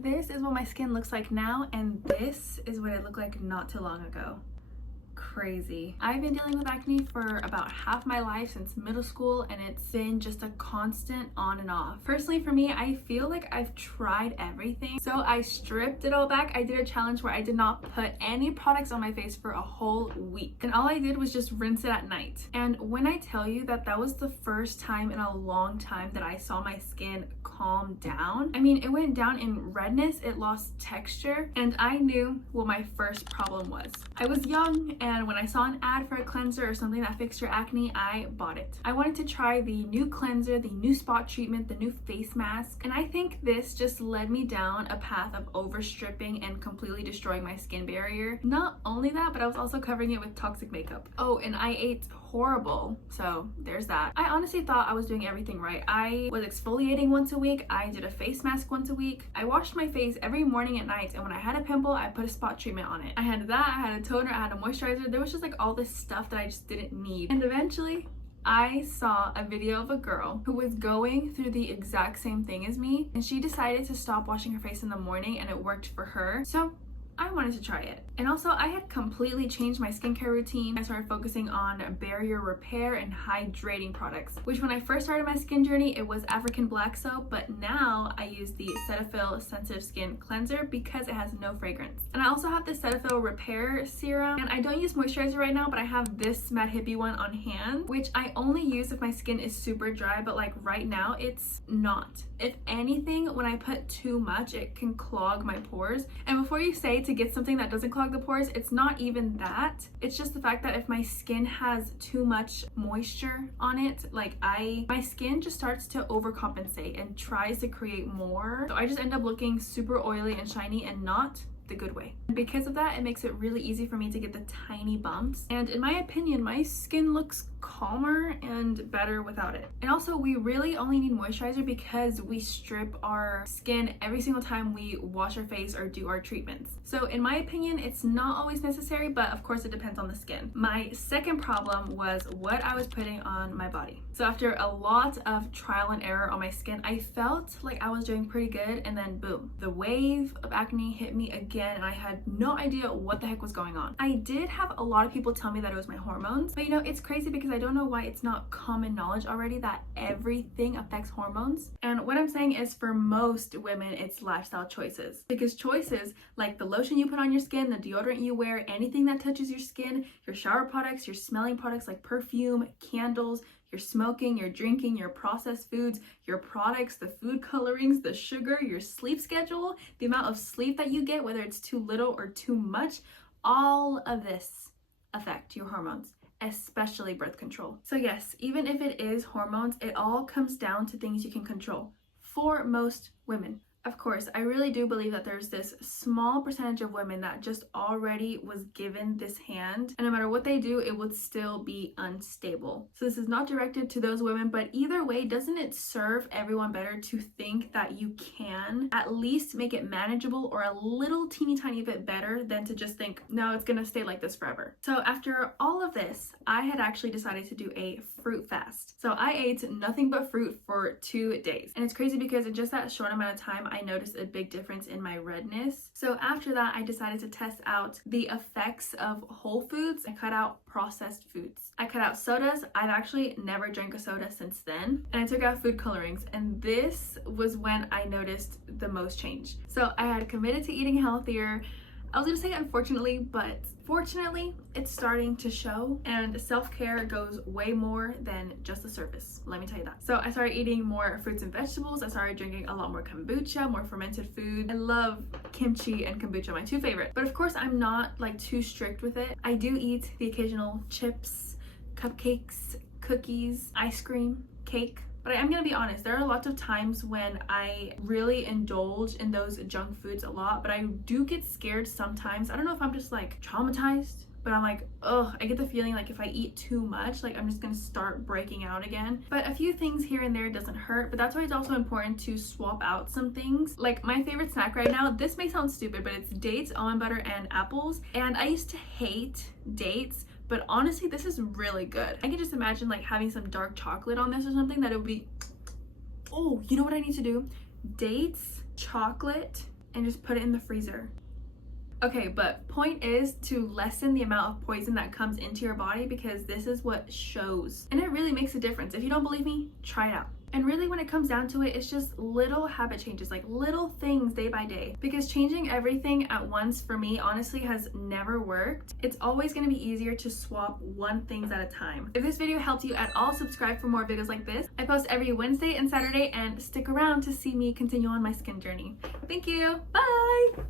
This is what my skin looks like now, and this is what it looked like not too long ago. Crazy. I've been dealing with acne for about half my life, since middle school, and it's been just a constant on and off. Personally, for me, I feel like I've tried everything, so I stripped it all back. I did a challenge where I did not put any products on my face for a whole week, and all I did was just rinse it at night. And when I tell you that that was the first time in a long time that I saw my skin calm down, I mean, it went down in redness, it lost texture, and I knew what my first problem was. I was young, and when I saw an ad for a cleanser or something that fixed your acne, I bought it. I wanted to try the new cleanser, the new spot treatment, the new face mask, and I think this just led me down a path of overstripping and completely destroying my skin barrier. Not only that, but I was also covering it with toxic makeup. Oh, and I ate horrible, so there's that. I honestly thought I was doing everything right. I was exfoliating once a week, I did a face mask once a week, I washed my face every morning and night, and when I had a pimple, I put a spot treatment on it. I had that, I had a toner, I had a moisturizer. There was just like all this stuff that I just didn't need. And eventually I saw a video of a girl who was going through the exact same thing as me, and she decided to stop washing her face in the morning, and it worked for her. So I wanted to try it. And also, I had completely changed my skincare routine. I started focusing on barrier repair and hydrating products, which when I first started my skin journey, it was African black soap, but now I use the Cetaphil Sensitive Skin Cleanser because it has no fragrance. And I also have the Cetaphil Repair Serum, and I don't use moisturizer right now, but I have this Mad Hippie one on hand, which I only use if my skin is super dry, but like right now, it's not. If anything, when I put too much, it can clog my pores. And before you say to get something that doesn't clog the pores, it's not even that. It's just the fact that if my skin has too much moisture on it, like my skin just starts to overcompensate and tries to create more. So I just end up looking super oily and shiny, and not the good way. And because of that, it makes it really easy for me to get the tiny bumps. And in my opinion, my skin looks calmer and better without it. And also, we really only need moisturizer because we strip our skin every single time we wash our face or do our treatments. So in my opinion, it's not always necessary, but of course it depends on the skin. My second problem was what I was putting on my body. So after a lot of trial and error on my skin, I felt like I was doing pretty good, and then boom, the wave of acne hit me again, and I had no idea what the heck was going on. I did have a lot of people tell me that it was my hormones, but you know, it's crazy because I don't know why it's not common knowledge already that everything affects hormones. And what I'm saying is, for most women, it's lifestyle choices. Because choices like the lotion you put on your skin, the deodorant you wear, anything that touches your skin, your shower products, your smelling products like perfume, candles, your smoking, your drinking, your processed foods, your products, the food colorings, the sugar, your sleep schedule, the amount of sleep that you get, whether it's too little or too much, all of this affect your hormones, especially birth control. So yes, even if it is hormones, it all comes down to things you can control for most women. Of course, I really do believe that there's this small percentage of women that just already was given this hand, and no matter what they do, it would still be unstable. So this is not directed to those women, but either way, doesn't it serve everyone better to think that you can at least make it manageable or a little teeny tiny bit better than to just think, no, it's gonna stay like this forever. So after all of this, I had actually decided to do a fruit fast. So I ate nothing but fruit for 2 days. And it's crazy because in just that short amount of time, I noticed a big difference in my redness. So after that, I decided to test out the effects of whole foods. I cut out processed foods. I cut out sodas. I've actually never drank a soda since then. And I took out food colorings. And this was when I noticed the most change. So I had committed to eating healthier. I was gonna say unfortunately, but fortunately, it's starting to show, and self-care goes way more than just the surface. Let me tell you that. So I started eating more fruits and vegetables. I started drinking a lot more kombucha, more fermented food. I love kimchi and kombucha, my two favorite. But of course, I'm not like too strict with it. I do eat the occasional chips, cupcakes, cookies, ice cream, cake. But I am gonna be honest, there are lots of times when I really indulge in those junk foods a lot, but I do get scared sometimes. I don't know if I'm just like traumatized, but I'm like, ugh, I get the feeling like if I eat too much, like I'm just gonna start breaking out again. But a few things here and there doesn't hurt, but that's why it's also important to swap out some things. Like my favorite snack right now, this may sound stupid, but it's dates, almond butter, and apples. And I used to hate dates, but honestly, this is really good. I can just imagine like having some dark chocolate on this or something that it would be, oh, you know what I need to do? Dates, chocolate, and just put it in the freezer. Okay, but point is to lessen the amount of poison that comes into your body, because this is what shows. And it really makes a difference. If you don't believe me, try it out. And really when it comes down to it, it's just little habit changes, like little things day by day. Because changing everything at once for me honestly has never worked. It's always gonna be easier to swap one things at a time. If this video helped you at all, subscribe for more videos like this. I post every Wednesday and Saturday, and stick around to see me continue on my skin journey. Thank you, bye!